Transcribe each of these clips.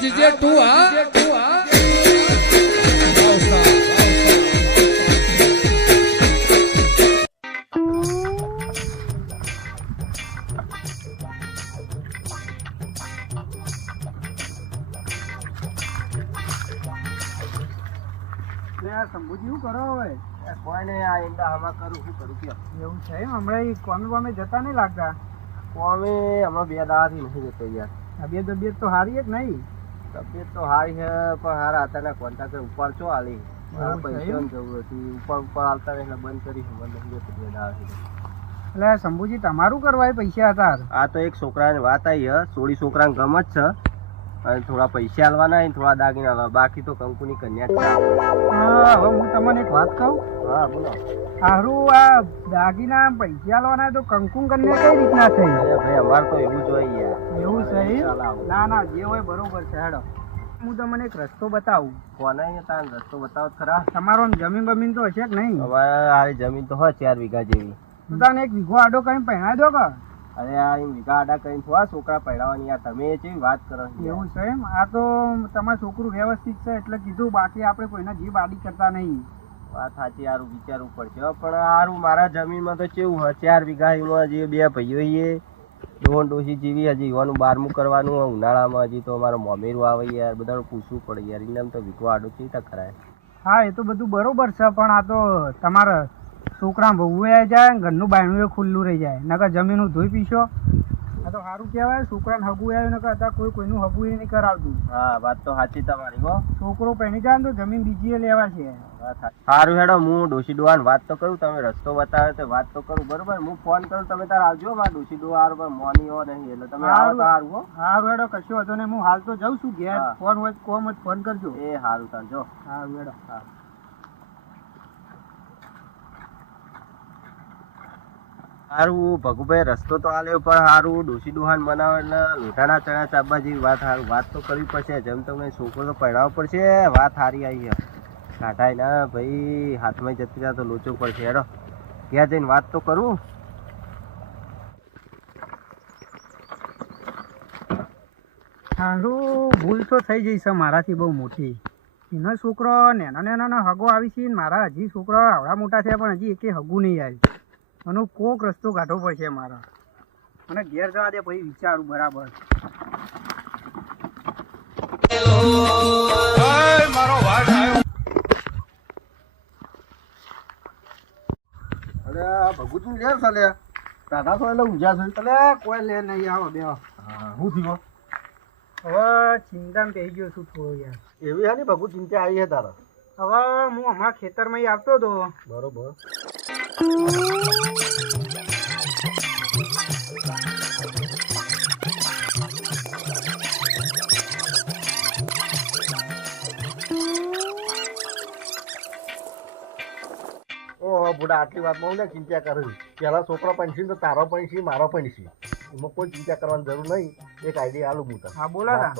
GJ તું હા શંભુજી શું કરો હવે? કોઈ નહીં, આ ઈંડા હમા કરું, શું કરું કે એવું છે એમ? હમણાં કોમે બોમે જતા નહીં લાગતા? કોમે હમણાં 2 દાડાથી નથી જતો યાર. તબિયત તો સારી છે કે નહીં? તબિયત તો સારી છે પણ હારા હતા કોન્ટ્રાક્ટર ઉપર ચો આલી મારા એવું છે પૈસાની જરૂર હતી. ઉપર હાલતા એટલે બંધ કરી મને નથી જતો 2 દાડાથી. એટલે શંભુજી તમારું કરવા પૈસા હતા? આ તો એક છોકરાની વાત આવી છે, સોળી છોકરાને ગમ જ છે અને થોડા પૈસા આલવાના અને થોડા દાગીના આલવા, બાકી તો કંકુની કન્યા જ છે. હવે હું તમને એક વાત કહું. હા બોલો. સારું, આ દાગીના પૈસા આલવાના તો કંકુ કન્યા કઈ રીતના થઈ? અરે ભાઈ અમારે તો એવું જ હોય યાર. એવું છે એમ? ચાલ આવો. ના ના, જે હોય બરોબર છે. હેડો હું તમને એક રસ્તો બતાવું. કોને તાર રસ્તો બતાવો જ ખરા. તમારો આમ જમીન બમીન તો હશે કે નહીં? અમારે આ જમીન તો હોય 4 વીઘા જેવી. તો તને એક વીઘો આડો કઈ પહેણા દો કે? અરે આ એમ વીઘા આડા કરીને થોડા છોકરા પડાવવાની યાર, તમે કેવી વાત કરો છો યાર? એવું છે એમ? આ તો તમારું છોકરું વ્યવસ્થિત છે એટલે કીધું, બાકી આપણે કોઈના જીભ આડી કરતા નહીં. વાત સાચી, સારું વિચારવું પડશે હો. પણ સારું મારા જમીનમાં તો કેવું હોય 4 વીઘા એમાં જે 2 ભાઈઓ એ ડોહન ડોસી જેવી હજી યુવાનું 12મું કરવાનું હોય ઉનાળામાં, હજી તો અમારો મમેરું આવે યાર, બધાને પૂછવું પડે યાર. એનામ તો વીઘો આડો કેવી રીતે કરાય? હા એ તો બધું બરોબર છે, પણ આ તો તમારા છોકરા બહુ આવી જાય, ઘરનું બાયણું ખુલ્લું રહી જાય, નકર જમીન ધોઈ પીશો. આ તો સારું કહેવાય, છોકરાને હગું આવ્યું નકર અત્યારે કોઈનું હગું એ નહીં કરાવતું. હા વાત તો સાચી તમારી હો. છોકરો પહેણી જાય ને તો જમીન બીજી લેવા છે. સારું હેડો, હું ડોસી ડોહાને વાત તો કરું, તમે રસ્તો બતાવે તો વાત તો કરું બરોબર. હું ફોન કરું, તમે તાર આવજો. મારા ડોસી ડોહા હારું મોની હો નહીં એટલે તમે આવો તો સારું હો. સારું હેડો, કશો વાંધો નહીં. હું હાલ તો જાઉં છું ઘેર. હા. ફોન હોય તો કોમ જ ફોન કરજો. એ સારું તાર જો. સારું હેડો. હા સારું ભગુભાઈ, રસ્તો તો આલ્યો પણ સારું ડોસી ડોહાન બનાવે એટલે લોઢાના ચણા ચાબા જેવી વાત. સારું વાત તો કરવી પડશે, જેમ તમે છોકરો તો પડાવવો પડશે. વાત સારી આવી છે, કાઢાય ના ભાઈ, હાથમાં જતી રહ્યા તો લોચો પડશે. હેડો ત્યાં જઈને વાત તો કરું. સારું, ભૂલ તો થઈ જઈ છે મારાથી બહુ મોટી. એનો છોકરો નેનો હગો આવી છે, મારા હજી છોકરો આવડા મોટા થયા પણ હજી એકે હગું નહીં આવી. આનો કોક રસ્તો કાઢવો પડશે મારા. મને ઘેર જવા દે પછી વિચારું બરાબર. અરે ભગુજી લે ચાલે દાદા તો એટલે ઊંઝા છે. એટલે કોઈ લે નહીં, આવો બે. શું થયું હવે ચિંતામાં થઈ ગયો છું થોડો યાર. એવી હા ને ભગુ ચિંતા આવી છે તારા? હવે હું હમણાં ખેતરમાં આવતો હતો. બરોબર. ઓહો બુડા, આટલી વાતમાં હું ચિંતા કરું. પેલા છોકરો પંછી તો તારો પંછી મારો પંછી, એમાં કોઈ ચિંતા કરવાની જરૂર નહીં. એક આઈડિયા આલું હું તને. હા બોલો ના.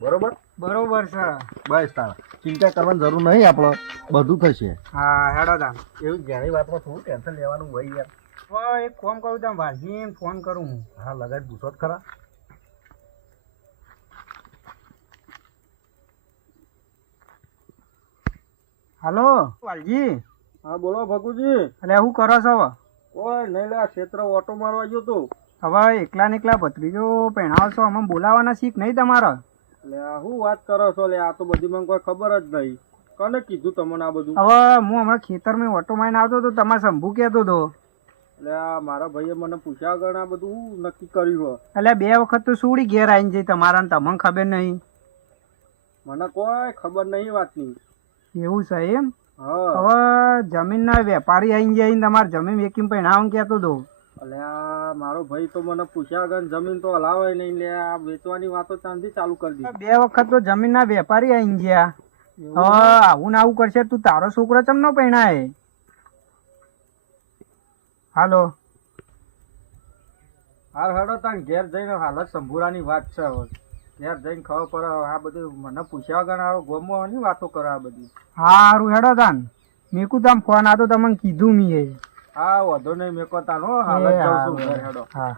બરોબર બરોબર છે. બસ તારા ચિંતા કરવાની જરૂર નહીં, આપણે બધું થશે. હા હેડો તા. એવી ઘણી વાતમાં થોડું ટેન્શન લેવાનું હોય યાર. હવે એક ફોન કરું, તમે વાલજીને ફોન કરું હું. હા લગાડ પૂછો જ ખરા. હાલો વાલજી. હા બોલો ભગુજી. એટલે શું કરો છો હવે? કોઈ નહીં લે, આ ક્ષેત્ર ઓટો મારવા ગયો તો. હવે એકલા ને એકલા ભત્રીજો પહેણાવો છો, અમે બોલાવાના શીખ નહીં તમારા? એટલે આ શું વાત કરો છો? લે આ તો બધી મને કોઈ ખબર જ નહીં. કોને કીધું તમને આ બધું? હવે હું હમણાં ખેતરમાં ઓટો મારીને આવતો હતો, તમારે શંભુ કહેતો હતો. એટલે આ મારા ભાઈએ મને પૂછ્યા વગર આ બધું નક્કી કર્યું. એટલે 2 વખત તો સુડી ઘેર આવીને જઈ તમારા, ને તમને ખબર નહીં? મને કોઈ ખબર નહીં વાતની. એવું છે એમ? હા. હવે જમીનના વેપારી આવીને જઈને તમારે જમીન વેચીને પહેણાવવાનું કહેતો હતો. એટલે આ મારો ભાઈ તો મને પૂછ્યા વગર જમીન તો હલાવે નહીં. લે આ વેચવાની વાતો ત્યાંથી ચાલુ કરી દીધી. 2 વખત તો જમીનના વેપારી આવીને ગયા. હવે આવું ને આવું કરશે તું, તારો છોકરો ચમ ન પહેણાય? હાલો. હાલ હેડો તાન ઘેર જઈને હાલત સંભુરાની વાત છે. હવે ઘેર જઈને ખબર પડે. આ બધું મને પૂછ્યા વગર આ ગોમવાની વાતો કરે આ બધી. સારું હેડો તાન. મેકું તમે ફોન આ તો તમને કીધું મી. હા વધો નહીં મેકો તાનો હાલ જ જાઉં છું ઘરે હેડો. હા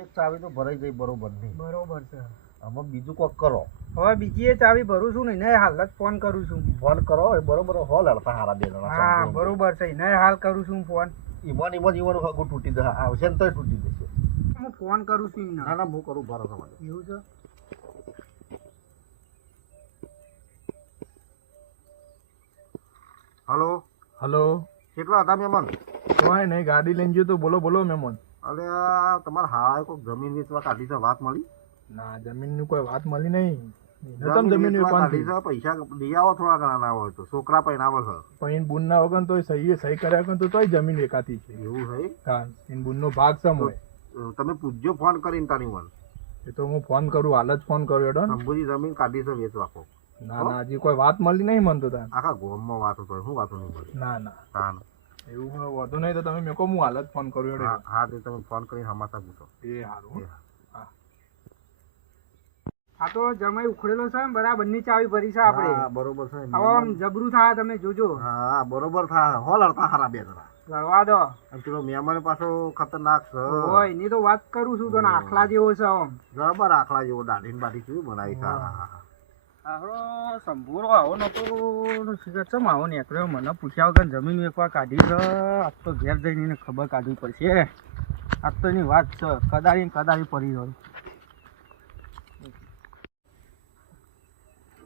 એક ચાવી તો ભરાઈ જાય બરોબર નહીં. બરોબર છે. આમાં બીજું કોક કરો. હવે બીજી એ ચાવી ભરું છું ને એને હાલ જ ફોન કરું છું. ફોન કરો એ બરોબર હો લડતા હારા બે જણા. હા બરોબર છે એને હાલ કરું છું ફોન. ઈવન હગું તૂટી જશે. આવશે ને તોય તૂટી જશે. હું ફોન કરું છું એમને. ના ના હું કરું ભરો તમારે. એવું છે. હલો હલો, કેટલા હતા મહેમાન? કોઈ નહીં, ગાડી લઈને ગયો તો. બોલો બોલો મહેમાન. અરે આ તમારા હાળાએ કોઈક જમીન વેચવા કાઢી છે, વાત મળી? ના, જમીનની કોઈ વાત મળી નહીં. જમીન વેચવા કાઢી છે, પૈસા લઈ આવો થોડા ઘણા ના હોય તો. છોકરા પૈણાવે છે. પણ એન બુનના વગર તો સહી કર્યા વગર તો તોય જમીન વેચાતી છે. એવું છે? હા, એન બુનનો ભાગ સમ હોય. તમે પૂછજો ફોન કરીને તારી મન. એ તો હું ફોન કરું, હાલ જ ફોન કર્યો હેડો ને. શંભુજી જમીન કાઢી છે વેચવા કો. ના ના, હજી કોઈ વાત મળી નહીં મન તો તાન. આખા ગોમમાં વાતો તો શું વાતો નહીં મળી? ના ના, તાન. એવું વધુ નહીં તો તમે મેં કહું હું હાલ જ ફોન કર્યો હેડો. હા તે તમે ફોન કરીને હમાસા પૂછો. એ સારું. આ તો જમાઈ ઉખડેલો છે ને બરાબરની ચાવી ભરી છે આપણે. હા બરોબર છે. હવે આમ જબરું થાય તમે જોજો. હા બરોબર થા. હો લડતા હારા બે જણા. લડવા દો. અને પેલો મહેમાન પાછો ખતરનાક છે. હોય એની તો વાત કરું છું તો આખલા જેવો છે આમ. જબર આખલા જેવો દાઢી બાઢી કેવી બનાવી છે. આહરો સંભૂરો આવો નતો શિખર ચમ આવો નીકળ્યો. મને પૂછ્યા વગર જમીન વેચવા કાઢી છે. આજ તો ઘેર જઈને એને ખબર કાઢવી પડશે. આજ તો એની વાત છે. કદાળી પડી રહ્યો.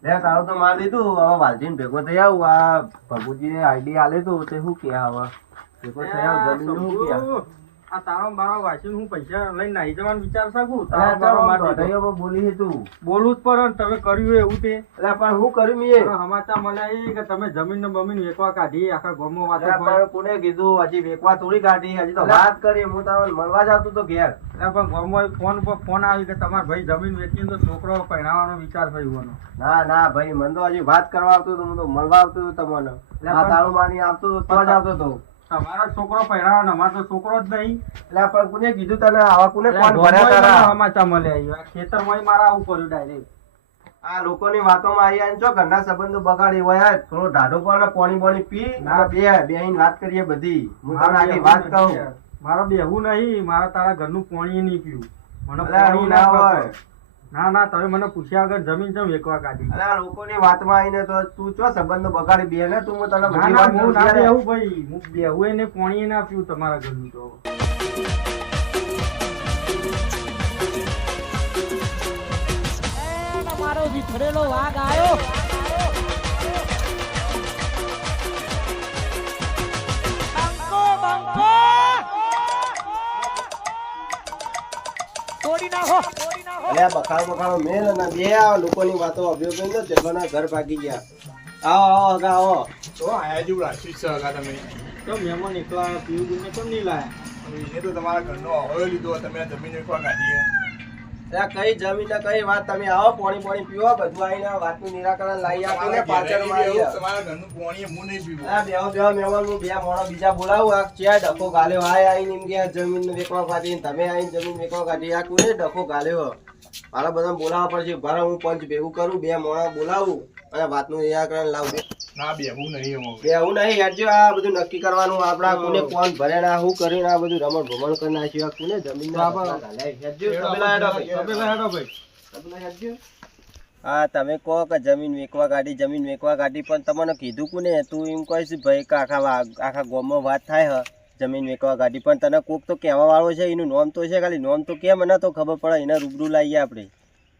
લે તારું તો માર દીધું. હવે વાલજીને ભેગો થઈ આવું. આ ભગુજી આઈડી આલે તો તે શું કે હવે ભેગો થઈ આવ જમીન નું શું કે આ તારો બારો વાંચીને હું પૈસા લઈને નાહી જવાનું વિચાર શકું. બોલી તું બોલવું જ પડે ને તમે કર્યું એવું તે. એટલે પણ હું કર્યું મેં સમાચાર મળ્યા એ કે તમે જમીન ને બમીન વેચવા કાઢી આખા ગામમાં વાતો પણ હોય. કોને કીધું? હજી વેકવા થોડી કાઢી. હજી તો વાત કરી. હું તારો મળવા જ આવતું તો ઘેર. એટલે પણ ગામમાં ફોન ઉપર ફોન આવી કે તમારા ભાઈ જમીન વેચીને તો છોકરો પહેણાવવાનો વિચાર થયો એનો. ના ના ભાઈ મને તો હજી વાત કરવા આવતું હતું. હું તો મળવા આવતું હતું તમને. આ તારું માની આવતું તો જ આવતો હતો. તમારો છોકરો પહેરાવાનો અમારો તો છોકરો જ નહીં. એટલે પણ કોને કીધું તને? આવા કોને ફોન ભર્યા તારા? સમાચાર મળ્યા ખેતરમાં મારા આવું કર્યું ડાયરેક્ટ. આ લોકોની વાતોમાં આવી આવીને જો ઘરના સંબંધો બગાડી હોય. થોડો ઢાઢો પર પાણી બોણી પી ના બેહીને વાત કરીએ બધી. હું તને આખી વાત કહું. મારે બેહવું નહીં. મારા તારા ઘરનું પાણી નહીં પીવું. મને અલા, પાણી એવું ના ના હોય. હોય. ના ના તમે મને પૂછ્યા વગર જમીન ચમ વેચવા કાઢી. અરે આ લોકોની વાતમાં આવીને તો તું ચો સંબંધો બગાડી બે ને તું. હું તને ના બધી ના વાત હું ના કરું ત્યારે. બેહું ભાઈ. હું બેહું ને પાણી ના પીવું તમારા ઘરનું તો. મારો વિખરેલો વાઘ આવ્યો. તોડી નાખો. અરે આ બખાડો મેલ અને બે આ લોકોની વાતો અભ્યો કરીને જગવાના ઘર ભાગી ગયા. આવો આવો હગા આવો. તો આયા જેવું રાશિ છે હગા તમે. તો મહેમાન એકલા પીવું ને કેમ નહીં લાયા? એ તો તમારા ઘરનો અહોયો લીધો. તમે આ જમીન વેચવા કાઢી. આ કઈ જમીન ને કઈ વાત? તમે આવો પાણી પીવો. બધું આવીને વાતનું નિરાકરણ લાવી આપીને પાછળ મારી. તમારા ઘરનું પાણી હું નહીં પીવું. આ બેહો મહેમાન. હું બે મોણો બીજા બોલાવું. આ ચેર ડખો ગાલ્યો. આવીને એમ કે જમીન વેચવા કાઢી. તમે આવીને જમીન વેચવા કાઢી. આ કોને ડખો ગાલ્યો? મારા બધા બોલાવવા પડશે. ભારે હું પંચ ભેગું કરું. બે મોણા બોલાવું અને વાતનું નિરાકરણ લાવું. ના બેહવું નહીં એમાં. બેહવું નહીં હેડજો. આ બધું નક્કી કરવાનું. આપડા કોને કોણ ભરે ના શું કરીને આ બધું રમણ ભમણ કરી નાખ્યું. આ કોને જમીન હા તમે કહો કે જમીન વેચવા કાઢી પણ તમને કીધું કોને? તું એમ કહીશ ભાઈ કે આખા ગામમાં વાત થાય હ જમીન વેચવા કાઢી. પણ તને કોક તો કહેવા વાળો છે. એનું નામ તો છે. ખાલી નામ તો કેમ મને તો ખબર પડે. એને રૂબરૂ લાવીએ આપણે.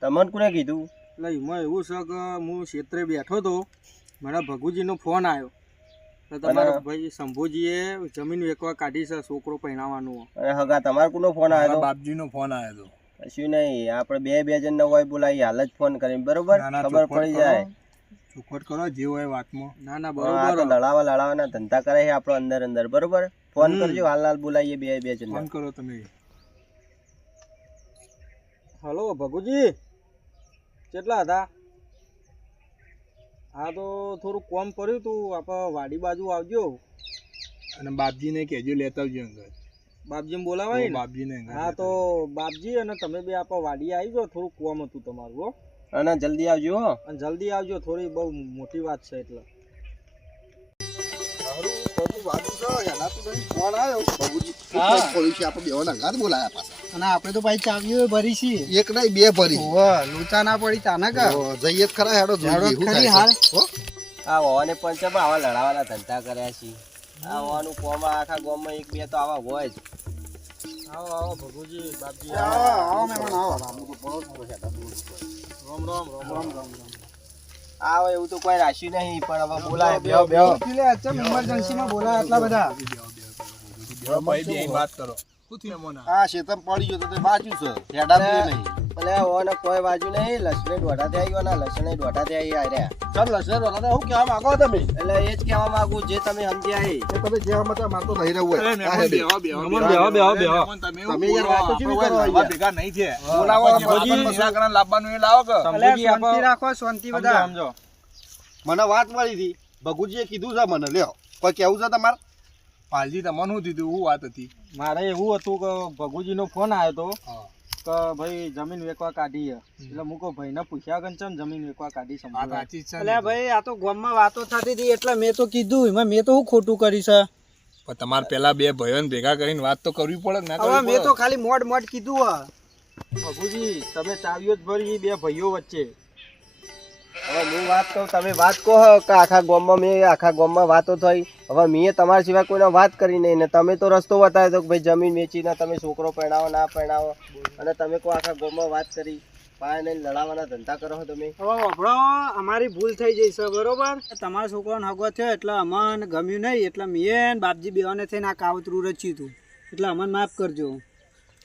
તમને કોને કીધું? એટલે એમાં એવું છે કે હું ક્ષેત્રે બેઠો હતો. મારા ભગુજીનો ફોન આવ્યો તો તમારા ભાઈ શંભુજીએ જમીન વેચવા કાઢી છે છોકરો પહેણાવવાનો. અને હગા તમારે કોનો ફોન આવ્યો? બાપજીનો ફોન આવ્યો હતો. કશું નહીં. આપણે બે જણ હોય બોલાવી હાલ જ ફોન કરીને. બરોબર ખબર પડી જાય. ચોખવટ કરો જે હોય વાતમાં. ના ના આ બરોબર. તો લડાવાના ધંધા કરે છે આપણો અંદર. બરોબર ફોન કરજો. હાલ બોલાવીએ બે જણ. ફોન કરો તમે. હલો ભગુજી કેટલા હતા? હા તો થોડું કોમ કર્યું તું. આપણે વાડી બાજુ આવજો અને બાપજીને કહેજો લેતા આવજો અંદર. બાપજીને બોલાવાય ને? બાપજીને હા તો બાપજી અને તમે બે આપણે વાડી આવી જાઓ. થોડું કોમ હતું તમારું હો. અને જલ્દી આવજો હો. અને જલ્દી આવજો. થોડી બહુ મોટી વાત છે એટલે. અને આપણે તો ભાઈ ચાવીઓ ભરી છીએ એક નહીં બે ભરી લૂંચા ના પડી તાના કા જઈએ જ ખરા હેડો જોઈએ શું ખરી થાય હાલ છે. હો? આ હોવાને પણ છે આવા લડાવાના ધંધા કર્યા છે આ હોવાનું કોમાં આખા ગામમાં એક બે તો આવા હોય જ આવો ભગુજી બાપજી આવો મહેમાન આવો આવો એવું તો કોઈ રાખ્યું નહીં પણ હવે બોલાય બેહો બેહો ઇમરજન્સી માં બોલાય આટલા બધા ભાઈ બેહીને વાત કરો શું થયું મોના આ શેતમ પડી ગયો તો તે બાજુ છે હેડા બી નહીં એટલે હોવાને કોઈ બાજુ નહીં લસણે દોઢાથી આવી ગયો લસણે દોઢાથી આવી આવ્યા ચાલ લસર વાળા હું કહેવા માંગો તમે એટલે એ જ કહેવા માંગુ જે તમે સમજ્યા એ કે તમે જે મત માર તો નહીં રહેવું હોય આ હેડે. તમે યાર વાતો કેવી કરો આવા ભેગા નહીં છે બોલાવો લાવવાનું એ લાવો કે શાંતિ રાખો શાંતિ બધા મને વાત મળી હતી ભગુજીએ કીધું છે મને લ્યો કોઈ કેવું છે તમારે પાલજી તમને શું દીધું શું વાત હતી મારે એવું હતું કે ભગુજી નો ફોન આવ્યો હતો કે ભાઈ જમીન વેચવા કાઢી એટલે હું કહું ભાઈ ને પૂછ્યા કે ચમ જમીન વેચવા કાઢી વાત સમજો સાચી છે એટલે ભાઈ આ તો ગામમાં વાતો થતી હતી એટલે મેં તો કીધું એમાં મેં તો શું ખોટું કરી છે પણ તમારે પેલા બે ભાઈઓને ભેગા કરીને વાત તો કરવી પડે કે ના હવે કરવી મેં પડે તો ખાલી મોડ કીધું ભગુજી તમે ચાવીઓ જ ભરી બે ભાઈઓ વચ્ચે હવે હું વાત કહું તમે વાત કહો કે આખા ગામમાં મેં આખા ગામમાં વાતો થઈ હવે મેં તમારા સિવાય કોઈને વાત કરી નહીં ને તમે તો રસ્તો બતાવ્યો તો કે ભાઈ જમીન વેચીને તમે છોકરો પરણાવો ના પરણાવો અને તમે કોઈ આખા ગામમાં વાત કરી પાય નહીં લડાવવાના ધંધા કરો છો તમે હવે વાપરો અમારી ભૂલ થઈ જઈ છે બરોબર તમારા છોકરાનો હગો થયો એટલે અમને ગમ્યું નહીં એટલે મેં બાપજી બેવાને થઈને આ કાવતરું રચ્યું હતું એટલે અમને માફ કરજો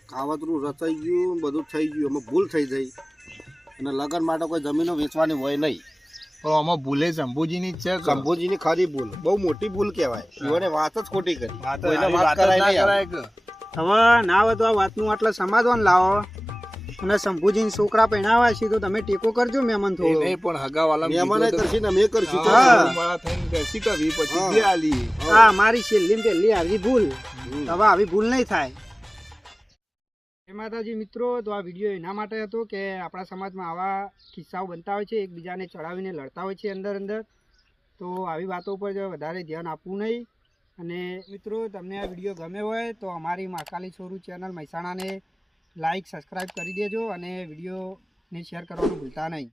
કાવતરું રચાઈ ગયું બધું થઈ ગયું એમાં ભૂલ થઈ જઈ અને લગન માટે કોઈ જમીનો વેચવાની હોય નહીં પણ આમાં ભૂલે શંભુજીની જ છે કે? શંભુજીની ખરી ભૂલ બહુ મોટી ભૂલ કહેવાય શિવને વાત જ ખોટી કરી કોઈને આવી વાત વાત જ કરાય ના નહીં કરાય કે? હવે ના હોય તો આ વાતનું આટલા સમાધાન લાવો અને શંભુજીને છોકરા પહેણાવા છે તો તમે ટેકો કરજો મહેમાન એ થોડો નહીં પણ હગાવાલા મહેમાને કરશી ને અમે કરશું તો હા. મારા થઈને કરશી કવી પછી જે આલી હા મારી છેલ્લી પહેલી આવી ભૂલ હવે આવી ભૂલ નહીં થાય જય માતાજી મિત્રો તો આ વિડીયો એના માટે હતો કે આપણા સમાજમાં આવા કિસ્સાઓ બનતા હોય છે એકબીજાને ચડાવીને લડતા હોય છે અંદર તો આવી વાતો ઉપર જો વધારે ધ્યાન આપવું નહીં અને મિત્રો તમને આ વિડીયો ગમે હોય તો અમારી મહાકાલી છોરું ચેનલ મહેસાણાને લાઈક સબસ્ક્રાઈબ કરી દેજો અને વિડીયોને શેર કરવાનું ભૂલતા નહીં.